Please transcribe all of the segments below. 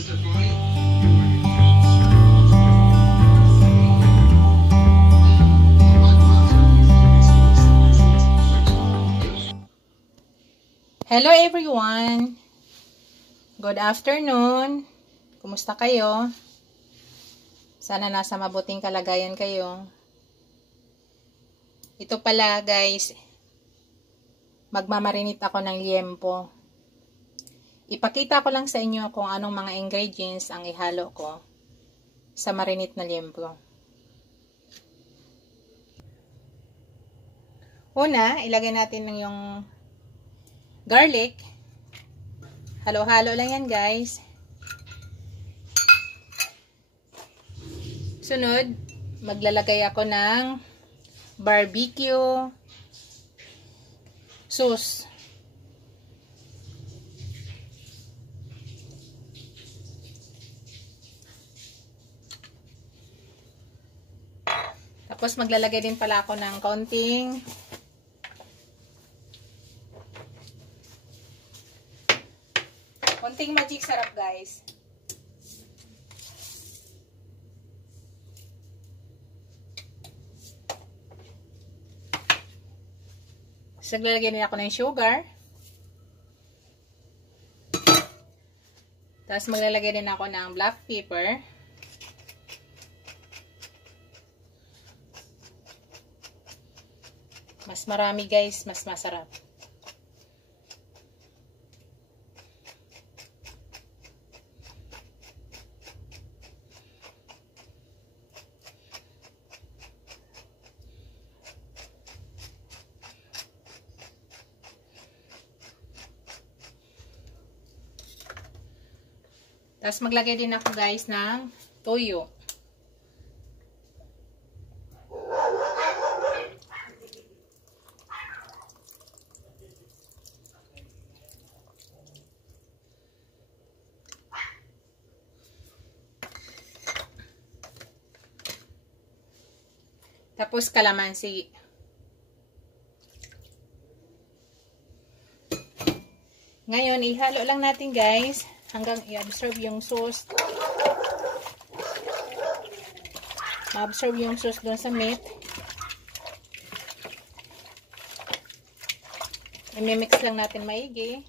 Hello everyone! Good afternoon! Kumusta kayo? Sana nasa mabuting kalagayan kayo. Ito pala guys, magmamarinate ako ng liempo. Ipakita ko lang sa inyo kung anong mga ingredients ang ihalo ko sa marinate na liempo. Una, ilagay natin yung garlic. Halo-halo lang yan guys. Sunod, maglalagay ako ng barbecue sauce. Tapos maglalagay din pala ako ng kaunting magic sarap guys. So, naglalagay din ako ng sugar. Tapos maglalagay din ako ng black pepper. Mas marami guys, mas masarap. Tapos maglagay din ako guys ng toyo. Tapos kalamansi. Ngayon, ihalo lang natin guys hanggang i-absorb yung sauce. Ma-absorb yung sauce doon sa meat. I-mix lang natin maigi.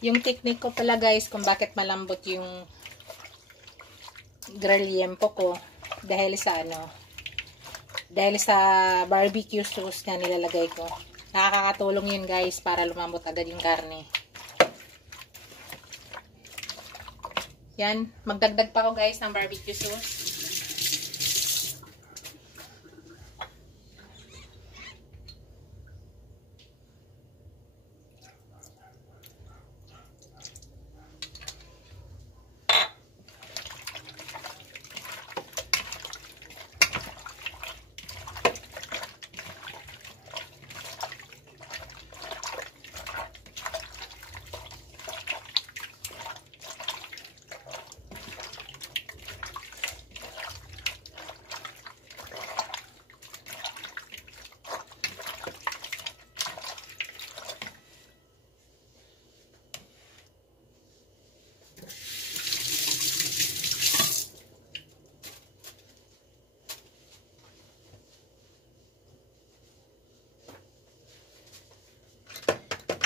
Yung technique ko pala guys kung bakit malambot yung grilled liempo ko dahil sa barbecue sauce na nilalagay ko. Nakakatulong yun guys para lumambot agad yung karne. Yan, magdagdag pa ko guys ng barbecue sauce.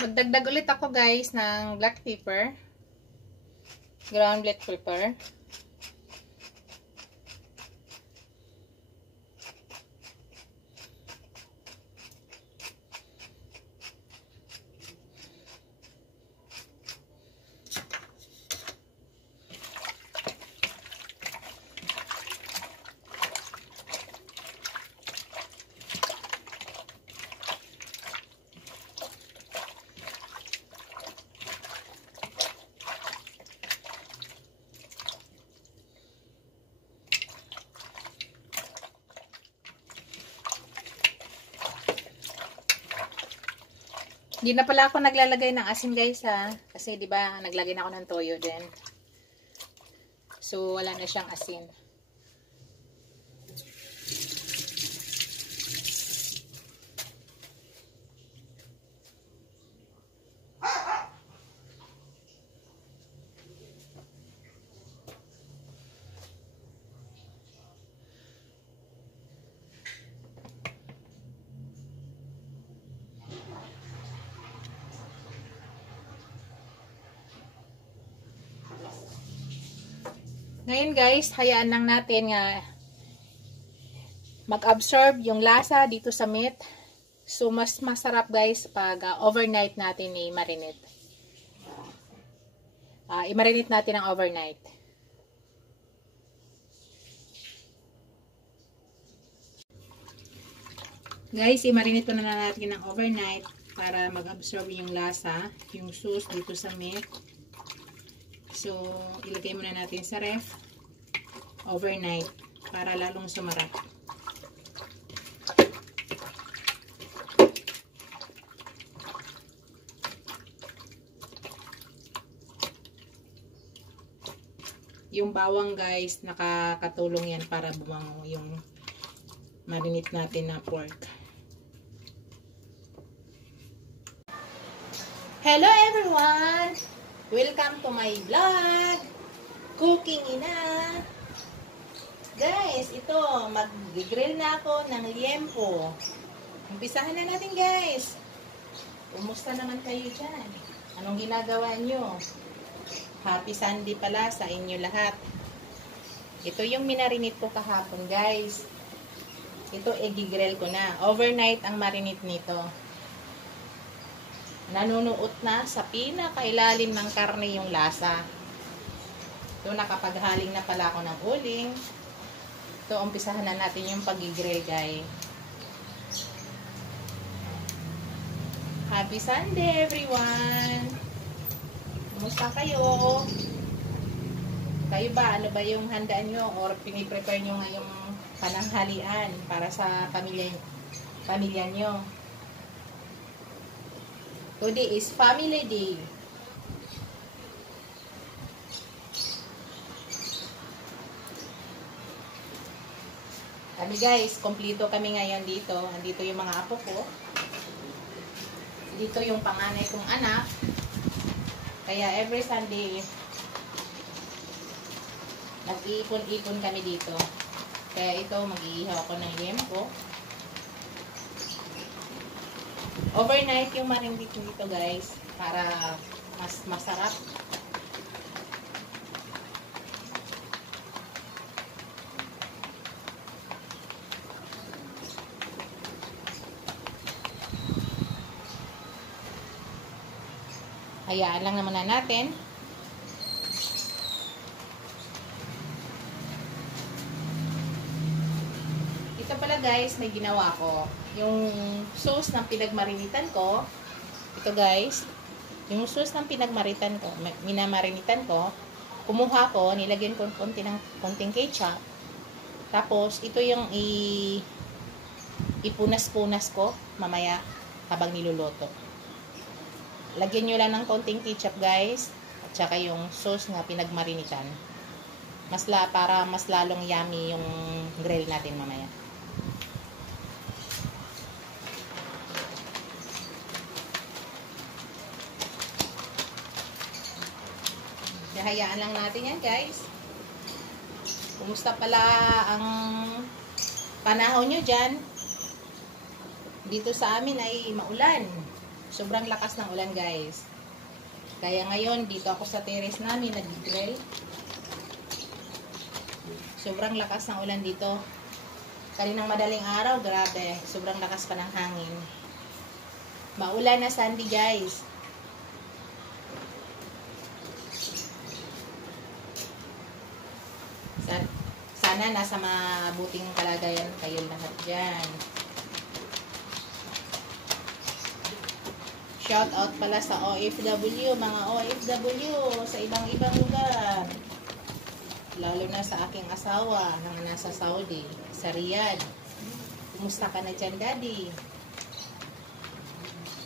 Magdagdag ulit ako guys ng black pepper, ground black pepper. Hindi na pala ako naglalagay ng asin guys ha. Kasi 'di ba, naglagay na ako ng toyo din. So wala na siyang asin. Ngayon guys, hayaan lang natin nga mag-absorb yung lasa dito sa meat. So mas masarap guys pag overnight natin i-marinate. I-marinate natin ang overnight. Guys, i-marinate na natin ng overnight para mag-absorb yung lasa, yung sauce dito sa meat. So, ilagay muna natin sa ref overnight para lalong sumarap. Yung bawang guys, nakakatulong yan para bumango yung marinate natin na pork. Hello everyone! Welcome to my vlog! Cooking Ina! Guys, ito, mag-grill na ako ng liempo. Umpisahan na natin guys. Kumusta naman kayo dyan? Anong ginagawa nyo? Happy Sunday pala sa inyo lahat. Ito yung minarinate ko kahapon guys. Ito, i-grill ko na. Overnight ang marinate nito. Nanunuot na sa pinakailalim ng karne yung lasa. Ito, nakapaghaling na pala ako ng uling. Ito, umpisahan na natin yung pag-grill guys. Happy Sunday everyone! Kumusta kayo? Kayo ba? Ano ba yung handaan nyo or piniprepare nyo ngayong pananghalian para sa pamilya nyo? Today is family day. Kami guys, kompleto kami ngayon dito. Andito yung mga apo ko. Dito yung panganay kong anak. Kaya every Sunday, nag-iipon-ipon kami dito. Kaya ito, mag-iihaw ako ng liempo. Overnight yung marinate dito guys, para mas masarap. Hayaan lang naman natin. Ito pala guys, may ginawa ko. Yung sauce ng pinagmarinitan ko, ito guys, yung sauce ng minamarinitan ko, kumuha ko, nilagyan ko konting ketchup. Tapos, ito yung ipunas-punas ko mamaya habang niluluto. Lagyan nyo lang ng konting ketchup guys, at saka yung sauce na pinagmarinitan. Para mas lalong yummy yung grill natin mamaya. Hayaan lang natin yan guys. Kumusta pala ang panahon nyo dyan? Dito sa amin ay maulan. Sobrang lakas ng ulan guys. Kaya ngayon dito ako sa terrace namin nag-grill. Sobrang lakas ng ulan dito. Kaninang madaling araw, grabe. Sobrang lakas pa ng hangin. Maulan na Sunday guys. Sana nasa mabuting kalagayan kayo lahat dyan. Shout out pala sa OFW, mga OFW sa ibang lugar. Lalo na sa aking asawa na nasa Saudi, sa Riyadh. Kumusta ka na dyan, Daddy?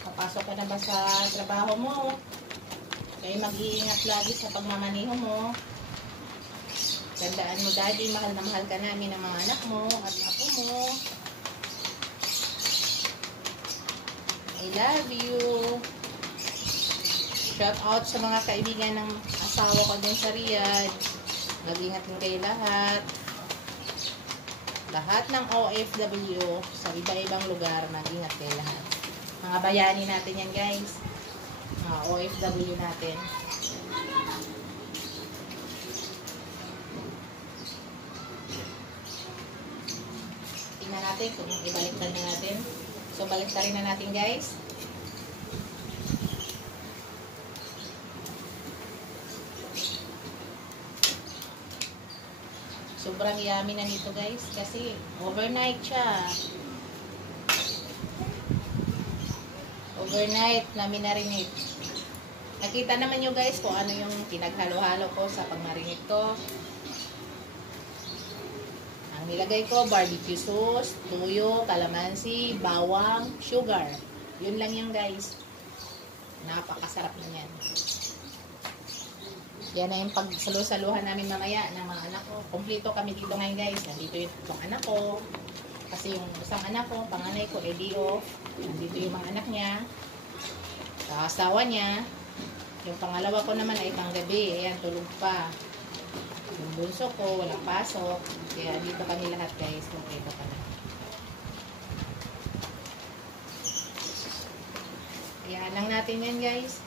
Papasok ka na ba sa trabaho mo? May mag-iingat lagi sa pagmamaneho mo. Tandaan mo, Daddy, mahal na mahal ka namin ng mga anak mo at apo mo. I love you. Shout out sa mga kaibigan ng asawa ko din sa Riyadh. Mag-ingat din kayo lahat. Lahat ng OFW sa iba-ibang lugar, mag-ingat kayo lahat. Mga bayani natin yan, guys. Mga OFW natin. Tingnan natin kung ibaliktad na natin. So, baliktarin na natin, guys. Sobrang yummy na nito, guys. Kasi overnight siya. Overnight na minarinate. Nakita naman nyo, guys, kung ano yung pinaghalo-halo ko sa pagmarinate ko. Ang nilagay ko, barbecue sauce, tuyo, kalamansi, bawang, sugar. Yun lang yan, guys. Napakasarap na yan. Yan na yung pagsalu-saluhan namin mamaya ng mga anak ko. Kompleto kami dito ngayon, guys. Nandito yung anak ko. Kasi yung isang anak ko, panganay ko, edi off. Nandito yung mga anak niya. Sa asawa niya. Yung pangalawa ko naman ay panggabi. Ayan, tulog pa. Yung bunso ko, walang pasok. Kaya dito kami lahat, guys. Kompleto kami. Ayan lang natin yan, guys.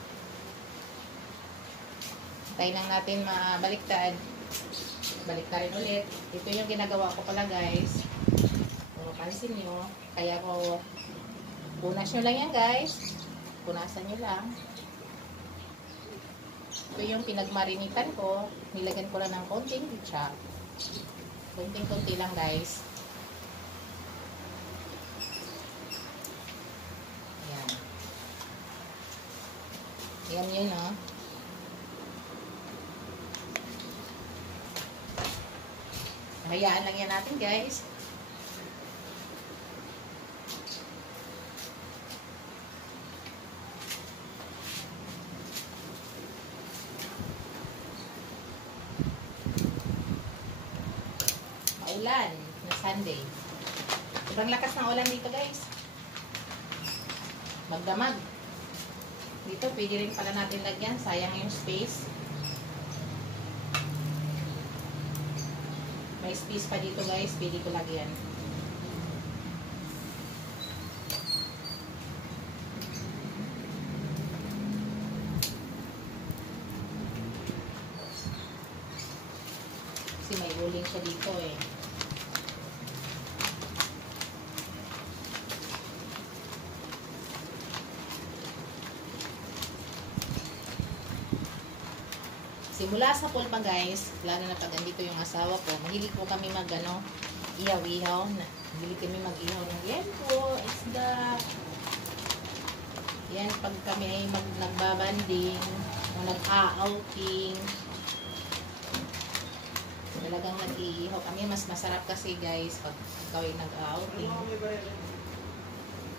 Tayo lang natin mabaliktad. Baliktarin ulit. Ito yung ginagawa ko pala, guys. Kung mapansin nyo, kaya ko punas nyo lang yan, guys. Punasan nyo lang. Ito yung pinagmarinitan ko. Nilagyan ko lang ng konting ketchup. Konting-konti lang, guys. Ayan. Ayan yun, no? Hayaan lang yan natin, guys. Maulan na Sunday. Sobrang lakas ng ulan dito, guys. Magdamag. Dito, pwede rin pala natin lagyan. Sayang yung space. May space pa dito, guys. Pwede ko lagyan. Kasi may uling siya dito eh. Simula sa pulpa, guys, lalo na pag andito yung asawa ko, mahilig po kami ihaw-ihaw. Mahilig kami mag-ihaw ng liempo, isda. Yan, pag kami ay nagbabanding, o nag-outing, talagang nag-iihaw kami. Mas masarap kasi, guys, pag ikaw ay nag-outing,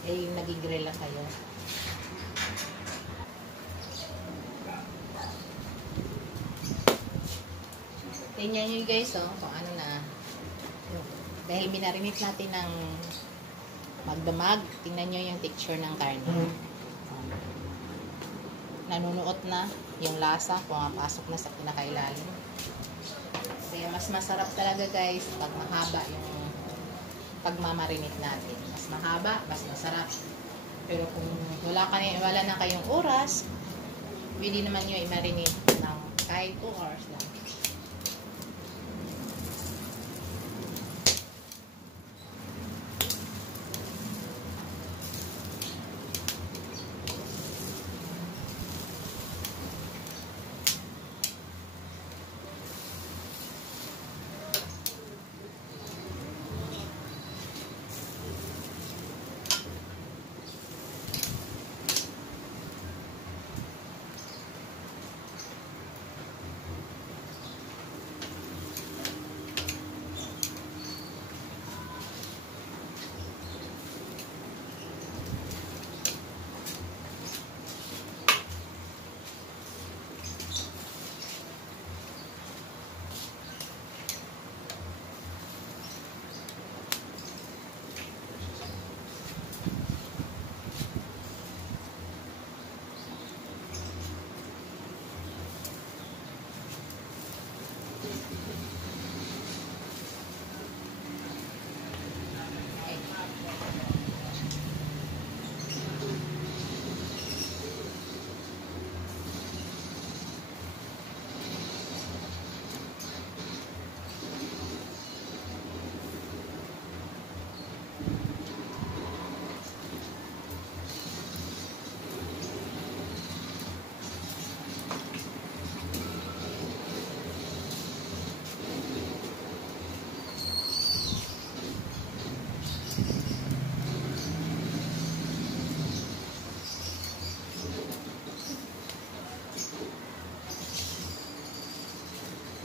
eh, nag-grill lang kayo. Tingnan nyo, guys, oh, kung ano na. Dahil minarinate natin ng magdamag, tingnan nyo yung texture ng karne. Nanunuot na yung lasa, pumapasok na sa pinakailalim. Kaya mas masarap talaga, guys, pag mahaba yung pagmamarinate natin. Mas mahaba, mas masarap. Pero kung wala na kayong oras, pwede naman nyo i-marinate ng kahit 2 hours lang.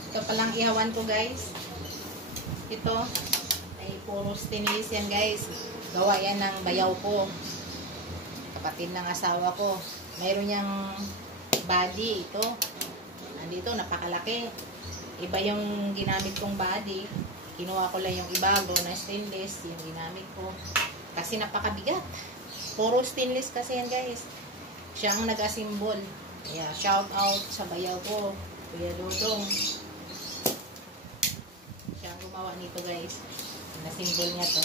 Ito palang ihawan ko guys. Ito ay puro stainless yan guys. Gawa yan ng bayaw ko. Kapatid ng asawa ko. Mayroon niyang body ito. Andito napakalaki. Iba yung ginamit kong body. Kinuha ko lang yung ibago na stainless. Yung ginamit ko. Kasi napakabigat. Puro stainless kasi yan guys. Siya ang nag-asimbol. Yeah, shout out sa bayaw ko. Kuya Dodong. Siya ang gumawa nito guys. Na-symbol niya to.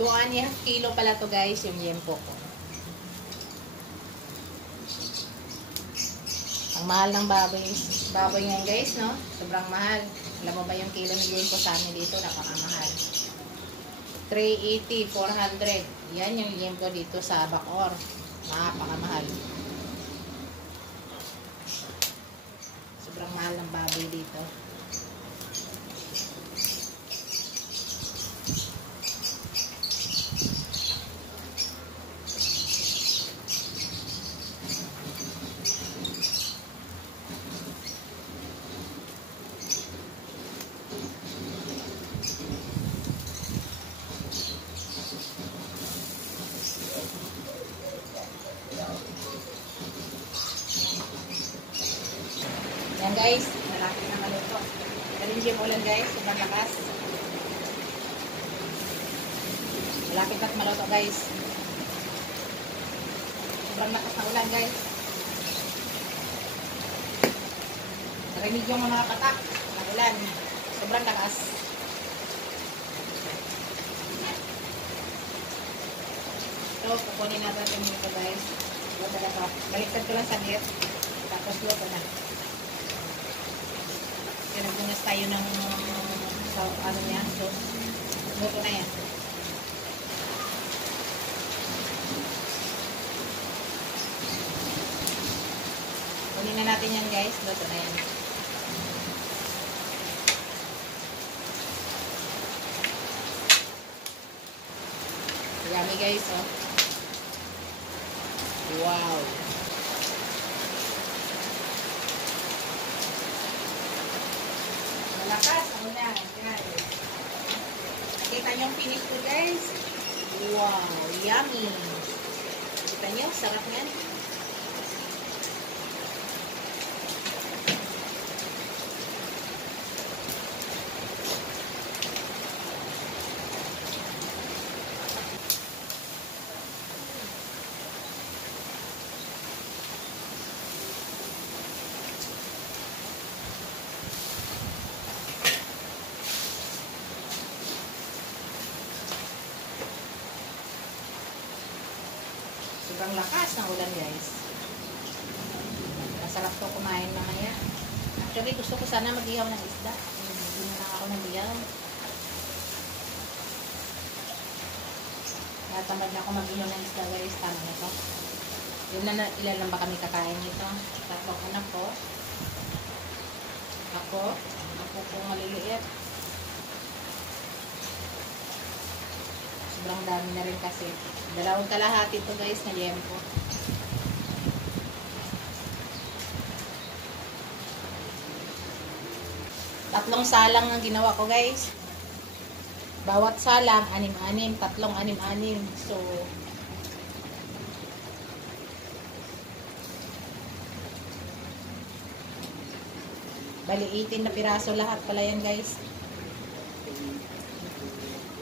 Tuan niya, kilo pala to guys, yung yempo ko. Ang mahal ng baboy. Baboy ngayon guys, no? Sobrang mahal. Alam mo ba yung kilo ni yempo sa amin dito? Napakamahal. 380, 400. Yan yung yempo dito sa Bacoor. Napakamahal. Sobrang mahal ng baboy dito. Yan guys, malapit na maluto. Galing mo ulan guys, sobrang lakas. Malapit na maluto guys. Sobrang lakas na ulan guys. Narinig yung mga katak ng ulan. Sobrang lakas. So, kukunin natin yung ito guys. Luto na ito. Baliktad ko lang saglit. Tapos luto na. Nagbunas tayo ng ano niya, so luto na yan. Kunin na natin yan guys, luto na yan. Yummy guys, oh. Wow. Malakas ang ulan, guys. Nakita niyo yung finish ko, guys? Wow, yummy. Kita niyo, sarap yan. Sobrang lakas ng ulan guys. Masarap to kumain mamaya. Actually gusto ko sana mag-ihaw ng isda. Hindi na lang ako mag-ihaw. Natamad na ako mag-ihaw ng isda guys. Tama na ito. Yun na ilan lang ba kami kakain nito. Tatlong anak ko. Ako po maliliit. Sobrang dami na rin kasi. 2 kalahati ito guys na liempo. Tatlong salang ang ginawa ko guys. Bawat salang, 6-6. Tatlong 6-6. So, bali 18 na piraso lahat pala yan guys.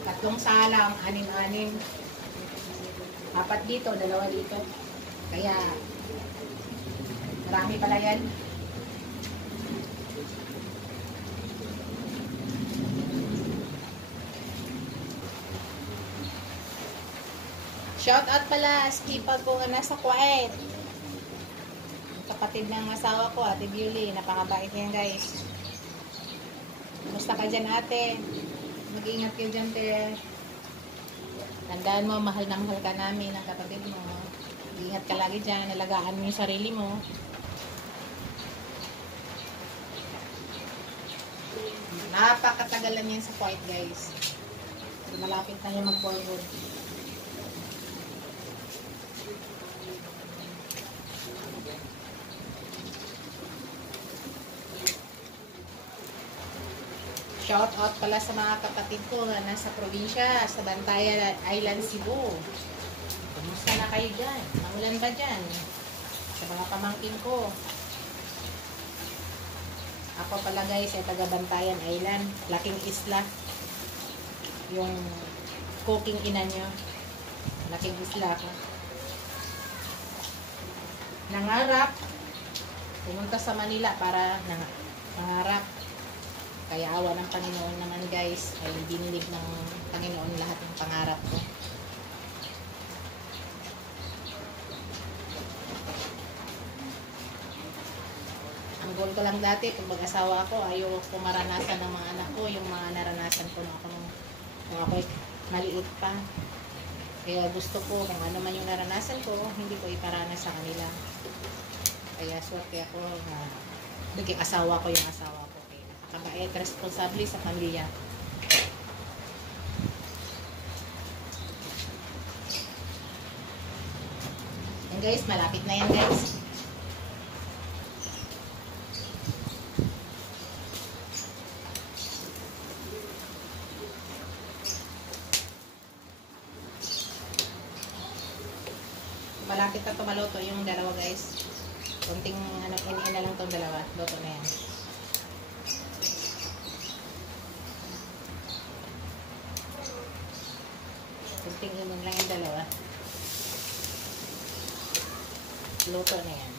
Tatlong salang, 6-6. 4 dito, 2 dito. Kaya, marami pala yan. Shout out pala, Skipag ko nga nasa Kuwait. Kapatid ng asawa ko, Ate Beauty. Napakabait niyan, guys. Kumusta ka dyan, ate? Mag-ingat kayo dyan, te. Tandaan mo, mahal na mahal ka namin ang kapatid mo. Mag-ingat ka lagi dyan. Nalagaan mo yung sarili mo. Napakatagalan yan sa Kuwait, guys. Malapit na yung mag-forward. Shout out pala sa mga kapatid ko na nasa probinsya, sa Bantayan Island, Cebu. Kumusta na kayo dyan? Mangulan ba dyan? Sa mga pamangkin ko. Ako pala guys ay taga Bantayan Island. Laking isla. Yung cooking ina nyo. Laking isla ko. Nangarap. Pumunta sa Manila para nangarap. Kaya awa ng Panginoon naman guys, ay dinilig ng Panginoon lahat ng pangarap ko. Ang goal ko lang dati, pag mag-asawa ako, ayaw ko maranasan ng mga anak ko, yung mga naranasan ko nung ako'y maliit pa. Kaya gusto ko, kung ano man yung naranasan ko, hindi ko iparanas sa kanila. Kaya swerte ako na naging asawa ko yung asawa ko. Kabait, responsable sa pamilya. Yan guys, malapit na yan guys. Malapit na tumaluto yung dalawa guys. Kunting iniin na lang tong dalawa. Luto na yan. Tingin lang yung dalawa. Luto na yan.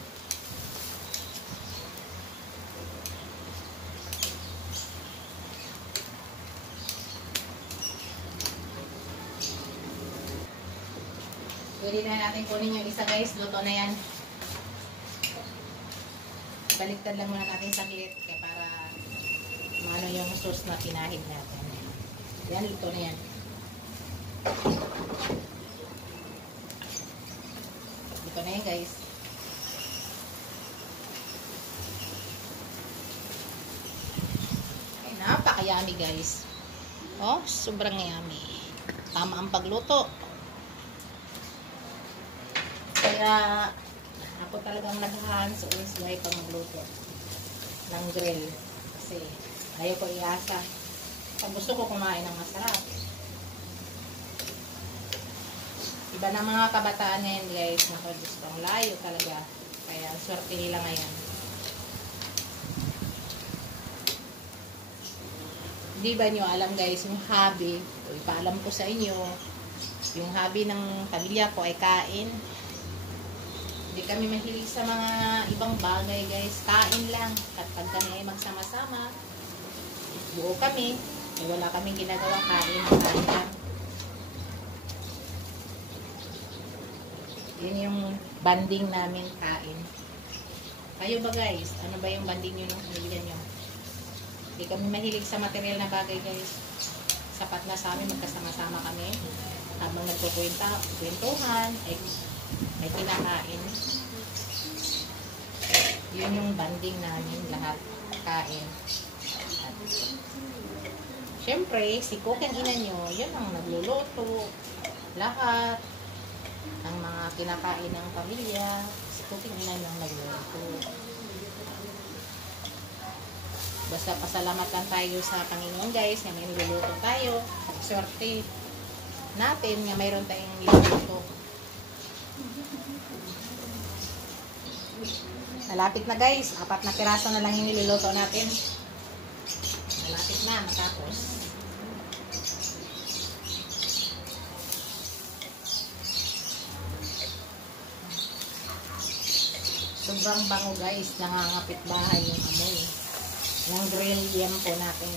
Pwede na natin kunin yung isa guys. Luto na yan. Baliktad lang muna natin saglit para maano yung sauce na pinahid natin. Yan, luto na yan. Ito na yan guys. Ay, napaka-yummy guys. Oh, sobrang yummy. Tama ang pagluto. Kaya ako talagang nag-hands-on sa pang magluto ng grill. Kasi ayaw ko iasa. Pag gusto ko kumain ng masarap. Iba na mga kabataan ngayon guys, gusto ang layo talaga. Kaya swerte nila ngayon. Di ba nyo alam guys, yung hobby, ipaalam ko sa inyo, yung hobby ng pamilya ko ay kain. Hindi kami mahilig sa mga ibang bagay guys, kain lang. At pag kami ay magsama-sama, buo kami, ay wala kaming ginagawa, kain lang. Yun yung banding namin, kain. Kayo ba guys? Ano ba yung banding nyo nung pamilya nyo? Hindi kami mahilig sa material na bagay guys. Sapat na sa amin, magkasama-sama kami. Habang nagkukwentuhan, ay may kinakain. Yun yung banding namin lahat, kain. At syempre, si cooking ina nyo, yun ang nagluluto. Lahat ang mga kinakain ng pamilya, si cooking ina nyo ang nagluluto. Basta pasalamatan tayo sa Panginoon guys, na may niluluto tayo. Swerte natin nga mayroon tayong niluluto. Malapit na guys, 4 na piraso na lang yung niluluto natin. Malapit na matapos. Sobrang bango guys. Nangangapit bahay yung amoy ng grilled liempo natin.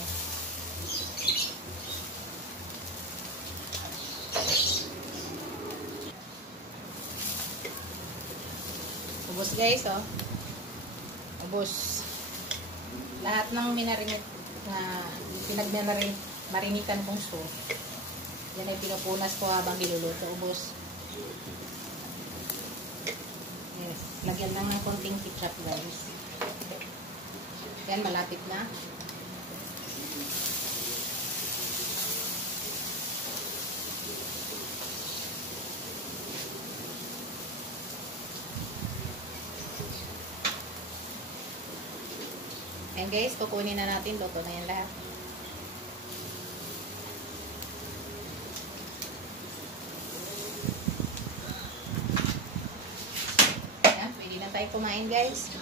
Ubos guys, oh. Ubos. Lahat ng minarinit na marinitan kong sauce. Yan ay pinupunas ko habang niluluto. Ubos. Yes. Lagyan lang ng konting ketchup guys. Yan, malapit na. Ayan guys, kukunin na natin. Luto na yan lahat. Ayan, pwede na tayo kumain guys.